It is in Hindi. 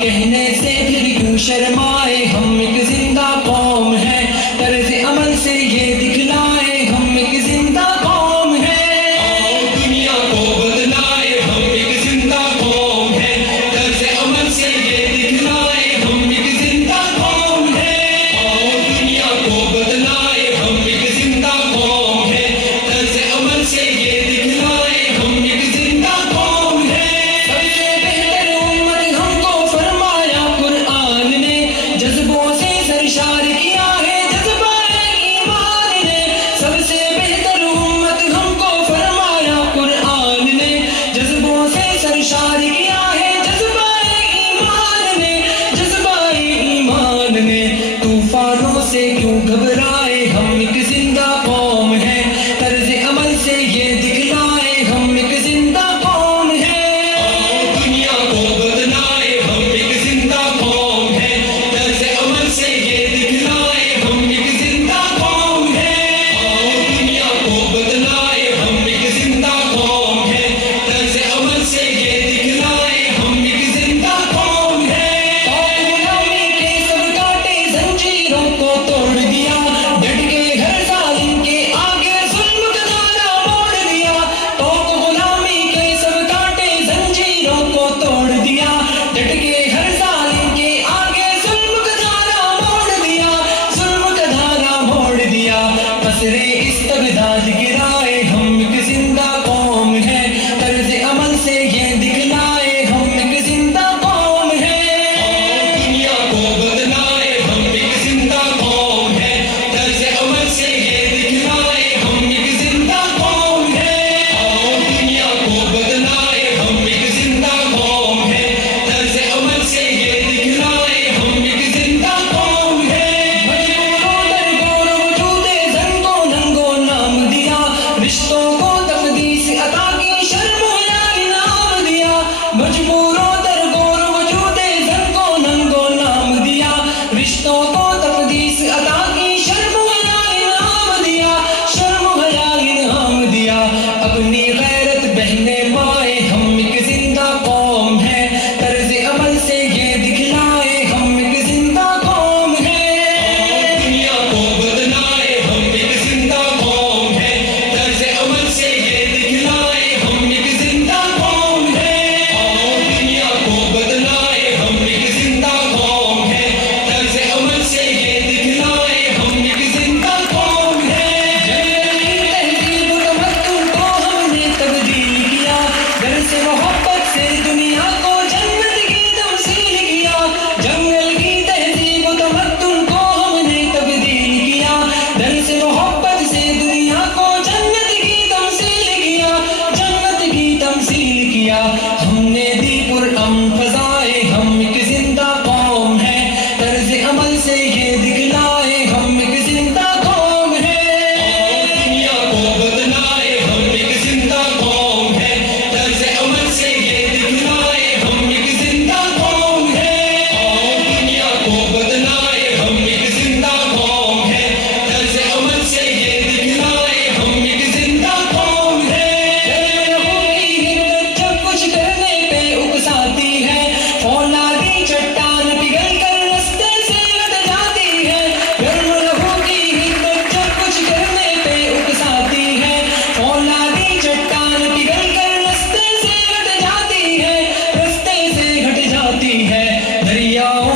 कहने से फिर क्यों शर्माए, हम एक जिंदा कौम है, तर्ज अमल से ये दिखलाए हम एक जिंदा कौम है। दुनिया को बदलाए हम एक जिंदा कौम है, तर्ज अमल से ये दिखलाए हम एक जिंदा कौम है। दुनिया को बदलाए हम एक जिंदा कौम है, तर्ज अमल से ये दिखलाए हम एक जिंदा कौम है। सबसे बेहतर उम्मत हमको फरमाया कुरान ने, जज्बों से सरशार किया है जज्बाए ईमान ने। सबसे बेहतर उम्मत हमको फरमाया कुरान ने, जज्बों से सरशार किया है जज्बाए ईमान ने, जज्बाए ईमान ने। तूफानों से क्यों घबराए, हम एक जिंदा कौम है, तर्ज अमल से ये दिखलाए हम एक जिंदा कौम है। दुनिया को बदलाए हम एक जिंदा कौम है, तर्ज अमल से ये दिखलाए हम एक जिंदा कौम है। दुनिया को बदलाए हम एक जिंदा कौम है, तर्ज अमल से ये दिखलाए हम एक जिंदा कौम है। गुलामी के सब काटे जंजीरों को तोड़ दिया, डट के हर जालिम के आगे जुल्म का धारा मोड़ दिया। तो गुलामी के सब काटे जंजीरों को तोड़ दिया, डट के हर जालिम के आगे जुल्म का धारा मोड़ दिया, जुल्म का धारा मोड़ दिया। पसरे इस्तबदाद गिराए हम एक जिंदा कौम है, तर्ज अमल से ये दिखलाए हम एक जिंदा कौम है। दुनिया को बदलाए हम एक जिंदा कौम है, तर्ज अमल से ये दिखलाए हम एक जिंदा कौम है। दुनिया को बदलाए हम एक जिंदा कौम है, तर्ज अमल से ये दिखलाए हम एक जिंदा कौम है। मजबूरों दर गौर वजूदे जन को नंगो नाम दिया, रिश्तों को तकदीस अता की शर्म या इनाम दिया। मजबूरों दर गौर वजूदे जन को नंगो नाम दिया, रिश्तों को तकदीस अता की शर्म या इनाम दिया, शर्म या इनाम दिया। अपनी गैरत बहने पाए हम एक जिंदा कौम है, तर्ज अमल से ये दिखलाए हम एक जिंदा कौम है। दुनिया को बदलाए हम एक जिंदा कौम है, तर्ज अमल से ये दिखलाए हम एक जिंदा कौम है। दुनिया को बदलाए हम एक जिंदा कौम है, तर्ज अमल से ये दिखलाए हम एक जिंदा कौम है। जंगली तहजीब तमद्दुन को हमने तब्दील किया, घर से मोहब्बत से दुनिया को जन्नत की तमसील किया। जंगल की तहजीब तमद्दुन को हमने तब्दील किया, घर से मोहब्बत से दुनिया को जन्नत की तमसील किया, जन्नत की तमसील किया। हमने दी पुरअमन फज़ाए हम एक जिंदा कौम है, तर्ज अमल से ये दिखलाए हम एक जिंदा कौम है। दुनिया को बदलाए हम एक जिंदा कौम है, तर्ज अमल से ये दिखलाए हम एक जिंदा कौम है। दुनिया को बदलाए हम एक जिंदा कौम है, तर्ज अमल से ये दिखलाए हम एक जिंदा कौम है। लहू की हिम्मत जब कुछ करने पे उकसाती है, फौलादी चट्टान पिघल कर रास्ते से हट जाती है। लहू की हिम्मत जब कुछ करने पे उकसाती है, फौलादी चट्टान पिघल कर रास्ते से हट जाती है, रास्ते से हट जाती है। दरियाओं